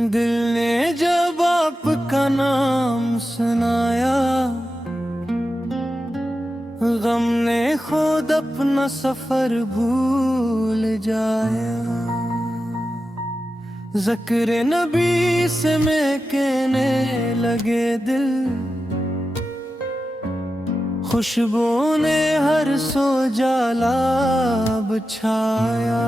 दिल ने जब आपका नाम सुनाया, गम ने खुद अपना सफर भूल जाया। ज़िक्र नबी से मैं कहने लगे दिल, खुशबू ने हर सो जाला बिछाया।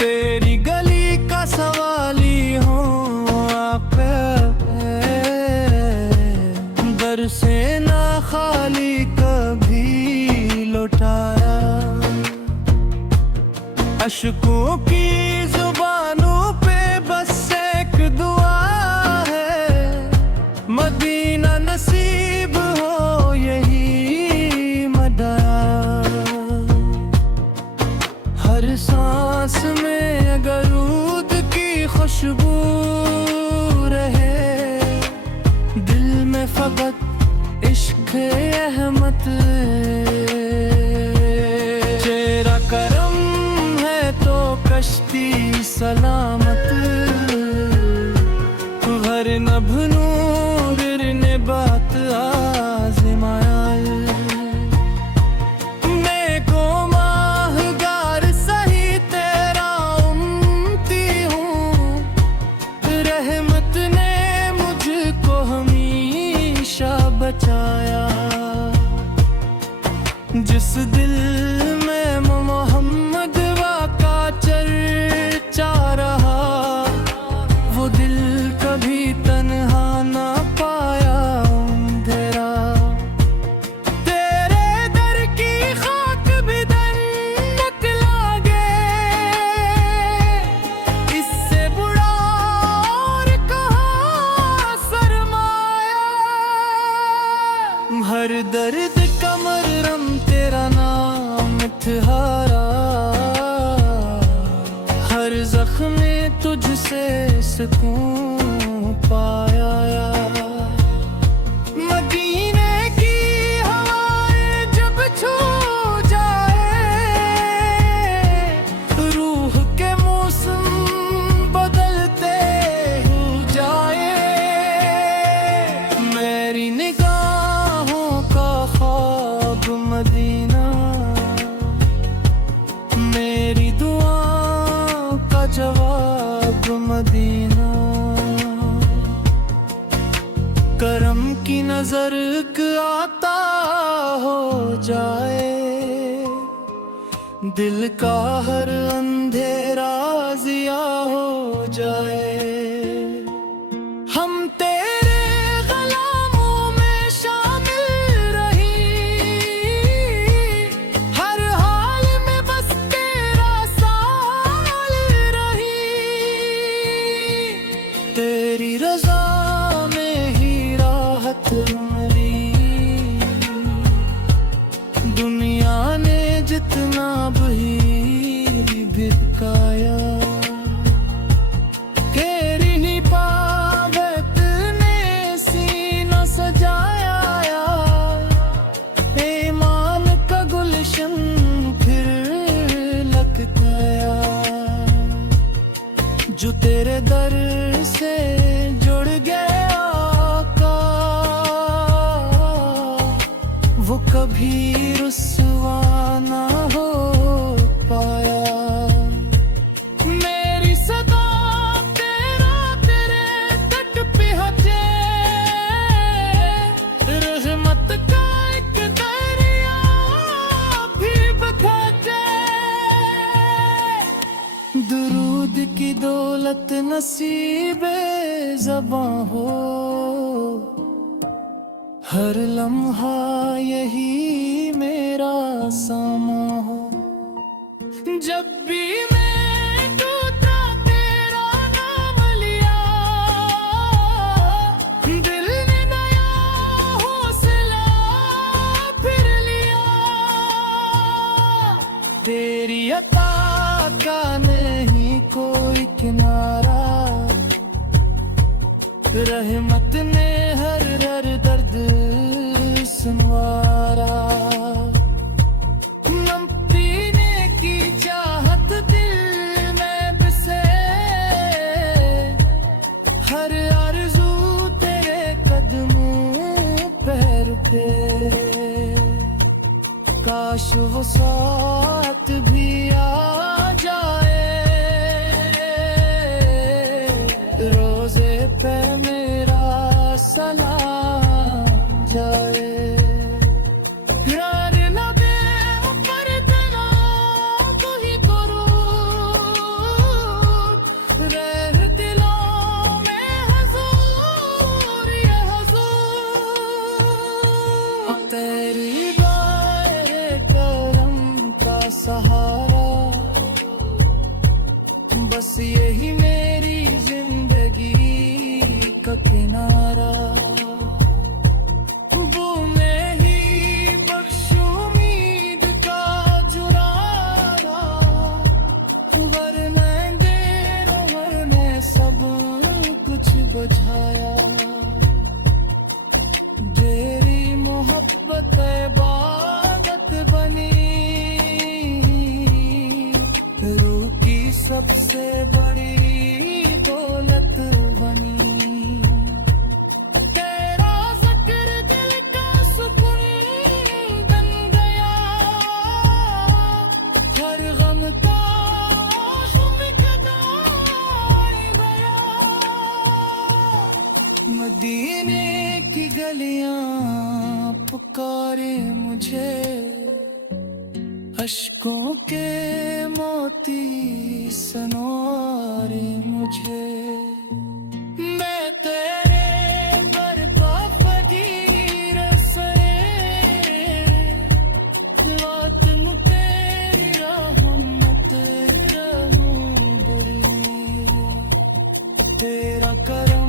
तेरी गली का सवाली हूँ आप, दर से ना खाली कभी लौटाया। अशकों की जुबानों पे बस एक दुआ है, मदीना नसीब हो यही मदाया। हर सांस में अगर ऊद की खुशबू रहे, दिल में फकत इश्क अहमद। तेरा करम है तो कश्ती सलामत, हर नभ नूर ने बात आज़माया। मैं को माहगार सही तेरा उम्मती हूँ, रहमत ने मुझको हमेशा बचाया। जिस दिल में मोहम्मद वाका चर्चा रहा, वो दिल कभी तन्हा ना पाया अंधेरा। तेरे दर की खाक भी जन्नत लागे, इससे बुरा और कहाँ सरमाया। हर दर्द का मरहम तेरा नाम मिठहारा, हर जख्म में तुझसे सुकून पाया। मदीने की हवाएं जब छू जाए, रूह के मौसम बदलते हो जाए। मेरी निगाहों का ख्वाब मदीना, मेरी दुआओं का जवाब मदीना। करम की नजर आता हो जाए, दिल का हर अंधेरा जिया हो जाए। हम तेरे गलामों में शामिल रही, हर हाल में बस तेरा साल रही। तेरी रजा में ही राहत मिली, दुनिया ने जितना भी भिड़काया। केरी नहीं पावत ने सीना सजाया, ईमान का गुलशन फिर लखताया। जो तेरे दर से जुड़ गया आका, वो कभी रुसवा ना हो पाया। मेरी सदा तेरा तेरे तट पे हजे, रहमत का एक दरिया भी बखजे। दुरूद की दौलत नसीबे ज़बां हो, हर लम्हा यही मेरा सामा हो। जब भी मैं टूटा तेरा नाम लिया, दिल ने नया हौसला फिर लिया। तेरी अता का नहीं कोई किनारा, रहमत ने हर हर दर्द संवारा। नम पीने की चाहत दिल में बसे, हर आरज़ू तेरे कदमों पे रुके। काश वो साथ भी आ जाए, रोज़े पे मेरा सलाम जाए। यार लबे पर तना तू ही दुरूद, रह दिलों में हुजूर ये हुजूर। तेरी बारे करम का सहारा, बस यही मेरी जिंदगी का किनारा। बूंदे ही बख्शो उम्मीद का जुरारा, वरना अंधेरों ने सब कुछ बुझाया। तेरी मोहब्बत इबादत बनी, रूह की सबसे बड़ी दौलत बनी। तेरा ज़िक्र दिल का सुकून बन गया, हर गम का शुक्राना गया। मदीने की गलियां पुकारे मुझे, अश्कों के मोती सनोरे मुझे। मैं तेरे दर का फकीर से, लातम तेरी रहमत रहूं बरी। तेरा करम